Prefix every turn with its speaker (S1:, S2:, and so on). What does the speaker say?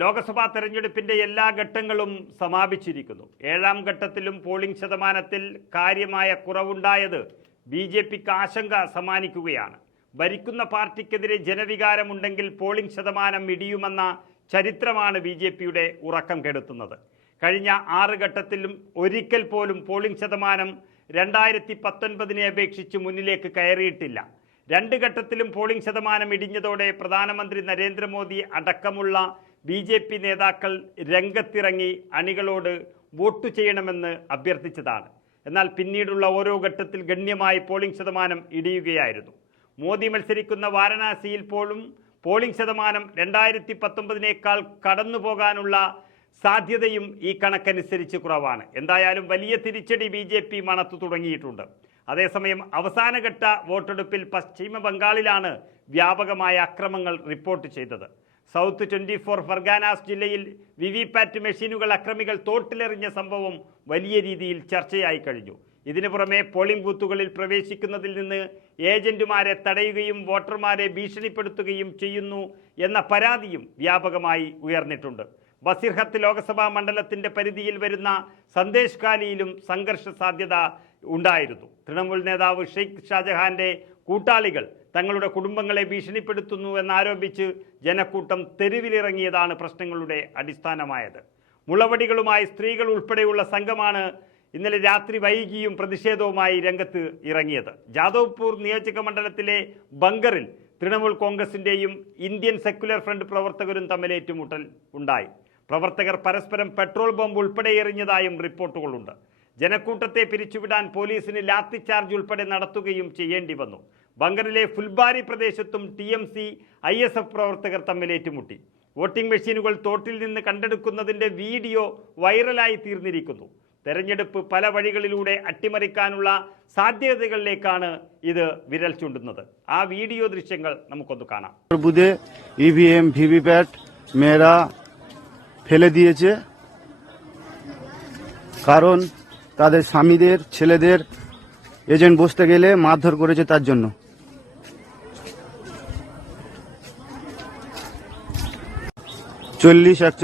S1: ലോക്സഭാ തെരഞ്ഞെടുപ്പിന്റെ എല്ലാ ഘട്ടങ്ങളും സമാപിച്ചിരിക്കുന്നു. ഏഴാം ഘട്ടത്തിലും പോളിംഗ് ശതമാനത്തിൽ കാര്യമായ കുറവുണ്ടായത് ബി ജെ പിക്ക് ആശങ്ക സമ്മാനിക്കുകയാണ്. ഭരിക്കുന്ന പാർട്ടിക്കെതിരെ ജനവികാരമുണ്ടെങ്കിൽ പോളിംഗ് ശതമാനം ഇടിയുമെന്ന ചരിത്രമാണ് ബി ജെ പിയുടെ ഉറക്കം കെടുത്തുന്നത്. കഴിഞ്ഞ ആറ് ഘട്ടത്തിലും ഒരിക്കൽ പോലും പോളിംഗ് ശതമാനം രണ്ടായിരത്തി പത്തൊൻപതിനെ അപേക്ഷിച്ച് മുന്നിലേക്ക് കയറിയിട്ടില്ല. രണ്ട് ഘട്ടത്തിലും പോളിംഗ് ശതമാനം ഇടിഞ്ഞതോടെ പ്രധാനമന്ത്രി നരേന്ദ്രമോദി അടക്കമുള്ള ബി ജെ പി നേതാക്കൾ രംഗത്തിറങ്ങി അണികളോട് വോട്ട് ചെയ്യണമെന്ന് അഭ്യർത്ഥിച്ചതാണ്. എന്നാൽ പിന്നീടുള്ള ഓരോ ഘട്ടത്തിൽ ഗണ്യമായി പോളിംഗ് ശതമാനം ഇടിയുകയായിരുന്നു. മോദി മത്സരിക്കുന്ന വാരണാസിയിൽ പോലും പോളിംഗ് ശതമാനം രണ്ടായിരത്തി പത്തൊമ്പതിനേക്കാൾ കടന്നു പോകാനുള്ള സാധ്യതയും ഈ കണക്കനുസരിച്ച് കുറവാണ്. എന്തായാലും വലിയ തിരിച്ചടി ബി ജെ പി മണത്തു തുടങ്ങിയിട്ടുണ്ട്. അതേസമയം അവസാനഘട്ട വോട്ടെടുപ്പിൽ പശ്ചിമ ബംഗാളിലാണ് വ്യാപകമായ അക്രമങ്ങൾ റിപ്പോർട്ട് ചെയ്തത്. സൗത്ത് ട്വന്റി ഫോർ ഫർഗാനാസ് ജില്ലയിൽ വി വി പാറ്റ് മെഷീനുകൾ അക്രമികൾ തോട്ടിലെറിഞ്ഞ സംഭവം വലിയ രീതിയിൽ ചർച്ചയായി കഴിഞ്ഞു. ഇതിനു പുറമെ പോളിംഗ് ബൂത്തുകളിൽ പ്രവേശിക്കുന്നതിൽ നിന്ന് ഏജന്റുമാരെ തടയുകയും വോട്ടർമാരെ ഭീഷണിപ്പെടുത്തുകയും ചെയ്യുന്നു എന്ന പരാതിയും വ്യാപകമായി ഉയർന്നിട്ടുണ്ട്. ബസിർഹത്ത് ലോക്സഭാ മണ്ഡലത്തിന്റെ പരിധിയിൽ വരുന്ന സന്ദേശ് കാലിയിലും സംഘർഷ സാധ്യത ഉണ്ടായിരുന്നു. തൃണമൂൽ നേതാവ് ഷെയ്ഖ് ഷാജഹാന്റെ കൂട്ടാളികൾ തങ്ങളുടെ കുടുംബങ്ങളെ ഭീഷണിപ്പെടുത്തുന്നു എന്നാരോപിച്ച് ജനക്കൂട്ടം തെരുവിലിറങ്ങിയതാണ് പ്രശ്നങ്ങളുടെ അടിസ്ഥാനമായത്. മുളവടികളുമായി സ്ത്രീകൾ ഉൾപ്പെടെയുള്ള സംഘമാണ് ഇന്നലെ രാത്രി വൈകിയും പ്രതിഷേധവുമായി രംഗത്ത് ഇറങ്ങിയത്. ജാദവ്പൂർ നിയോജക മണ്ഡലത്തിലെ ബങ്കറിൽ തൃണമൂൽ കോൺഗ്രസിന്റെയും ഇന്ത്യൻ സെക്യുലർ ഫ്രണ്ട് പ്രവർത്തകരും തമ്മിൽ ഏറ്റുമുട്ടൽ ഉണ്ടായി. പ്രവർത്തകർ പരസ്പരം പെട്രോൾ ബോംബ് ഉൾപ്പെടെ എറിഞ്ഞതായും റിപ്പോർട്ടുകളുണ്ട്. ജനക്കൂട്ടത്തെ പിരിച്ചുവിടാൻ പോലീസിന് ലാത്തിച്ചാർജ് ഉൾപ്പെടെ നടത്തുകയും ചെയ്യേണ്ടി വന്നു. ബംഗറിലെ ഫുൽബാരി പ്രദേശത്തും T M C I S F പ്രവർത്തകർ തമ്മിൽ ഏറ്റുമുട്ടി. വോട്ടിംഗ് മെഷീനുകൾ തോട്ടിൽ നിന്ന് കണ്ടെടുക്കുന്നതിന്റെ വീഡിയോ വൈറലായി തീർന്നിരിക്കുന്നു. തെരഞ്ഞെടുപ്പ് പല വഴികളിലൂടെ അട്ടിമറിക്കാനുള്ള സാധ്യതകളിലേക്കാണ് ഇത് വിരൽ ചൂണ്ടുന്നത്. ആ വീഡിയോ ദൃശ്യങ്ങൾ നമുക്കൊന്ന് കാണാം.
S2: ബുധെ E V M V V বসতে গেলে মারধর করেছে তার জন্য চল্লিশ